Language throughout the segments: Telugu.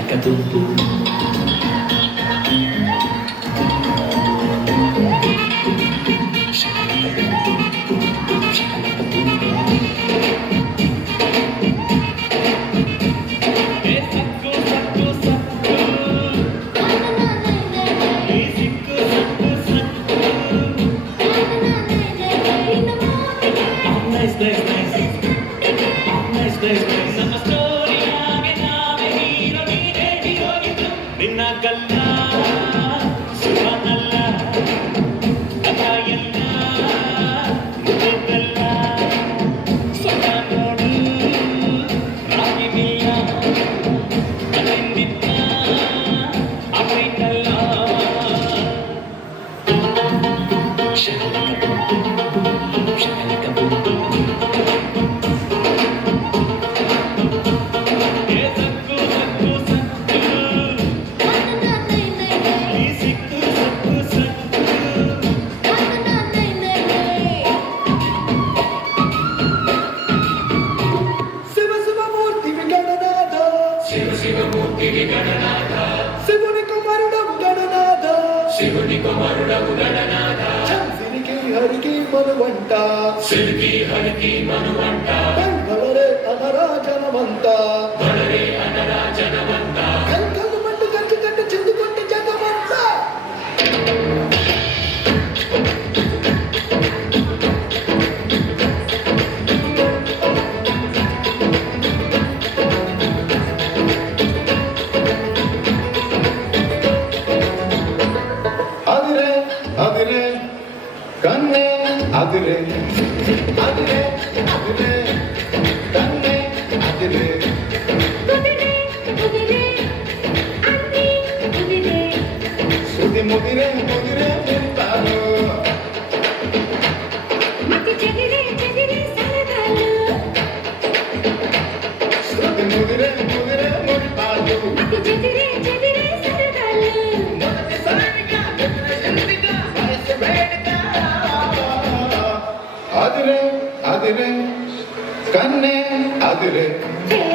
nakatuntun. శివుని కుమారుడవు గణనాథ సిరికి హరికి మనువంట. సిరికి హరికి మనువంట. బలరే అనరాజనమంత అనరాజనమంతా ってね。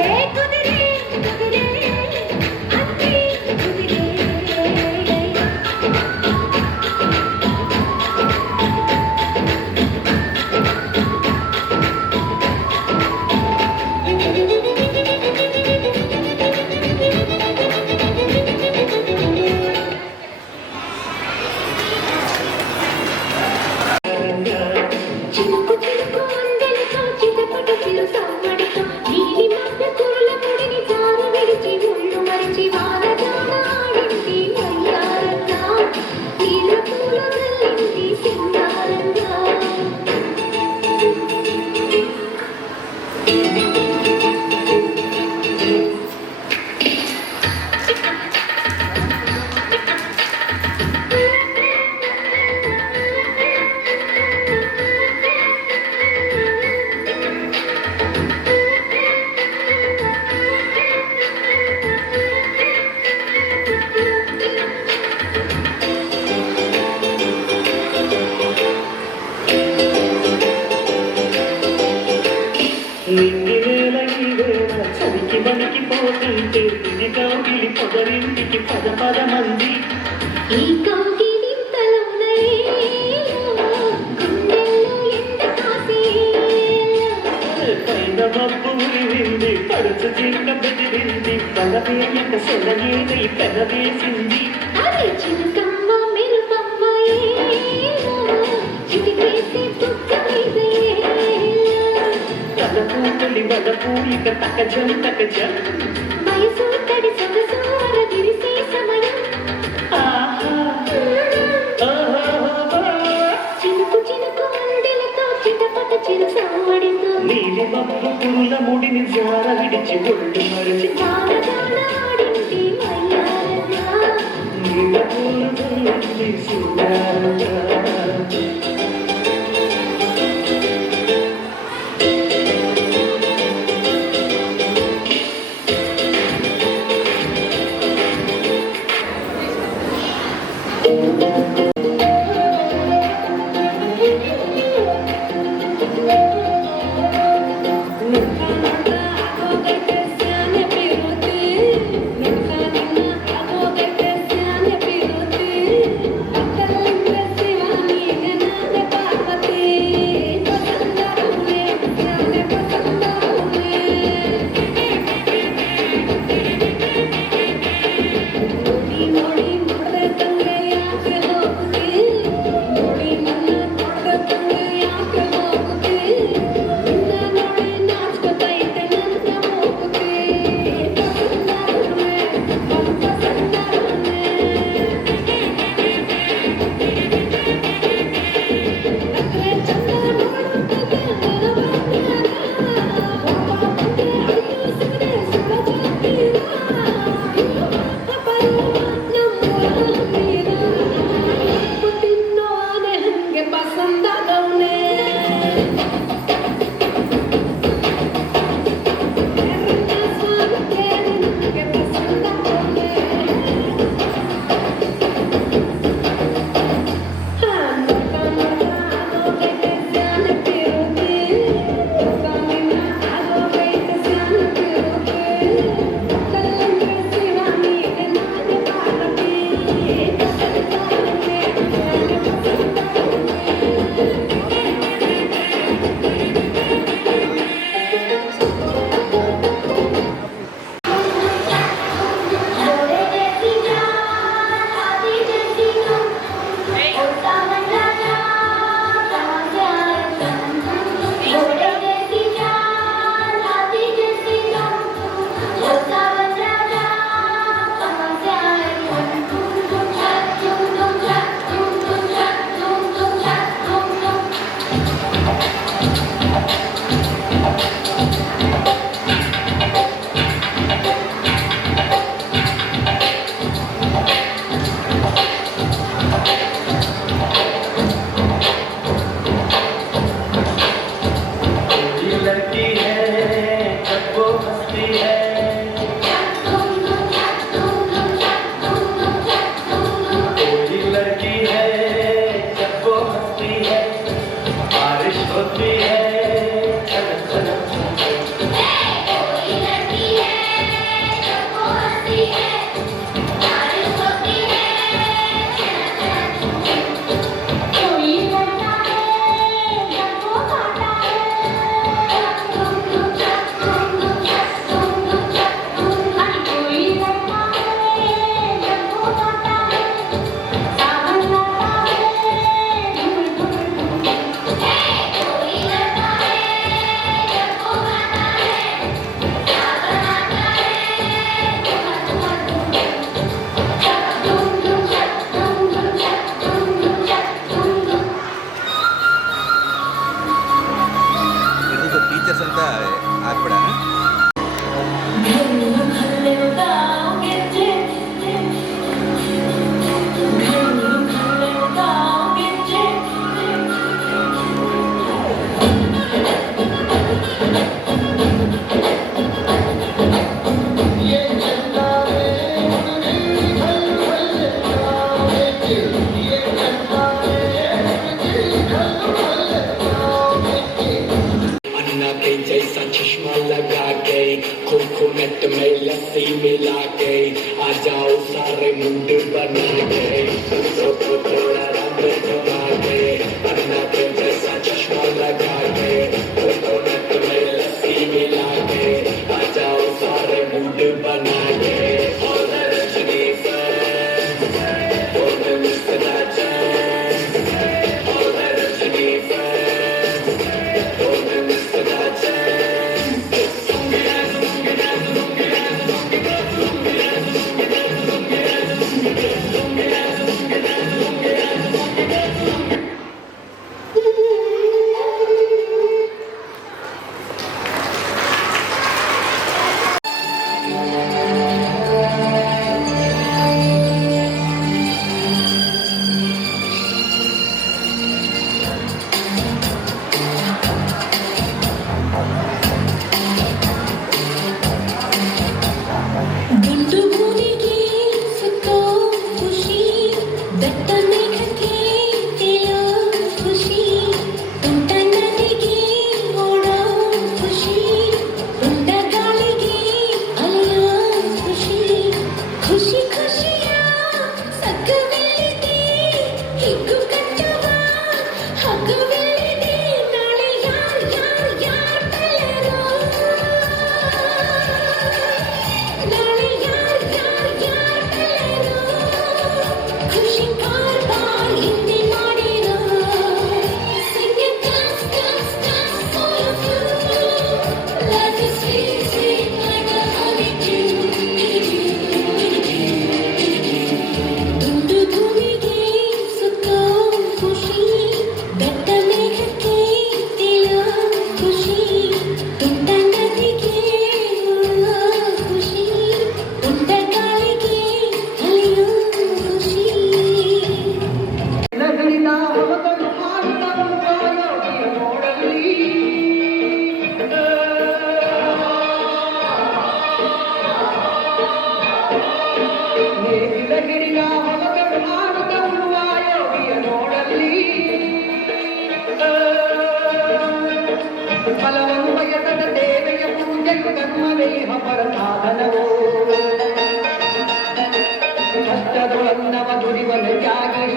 నిండి వేలకి పోతుంటే తిని కౌగిలి పొదరింటికి పద పద మంది. ఈ కౌగిలి పైన మబ్బు ఉరివింది పడుచు చిన్న బెదిరింది పదవేయక పెదవేసింది కనులి వదపు ఇక తక జం తక జం వయసు తడి సొగసు అర విరిసే సమయం. చినుకు చినుకు అందెలతో చిటపట చిరు సమ్మడితో నీలి మబ్బు పుల్ల ముడిని జార విడిచి ఒళ్ళు మరిచి. ఆడింది మయ్యారగా నీళ్ళ పూలు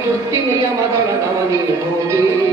ಗೊತ್ತಿವೆಯ ಮಗಳ ನವನಿ ಹೋಗಿ.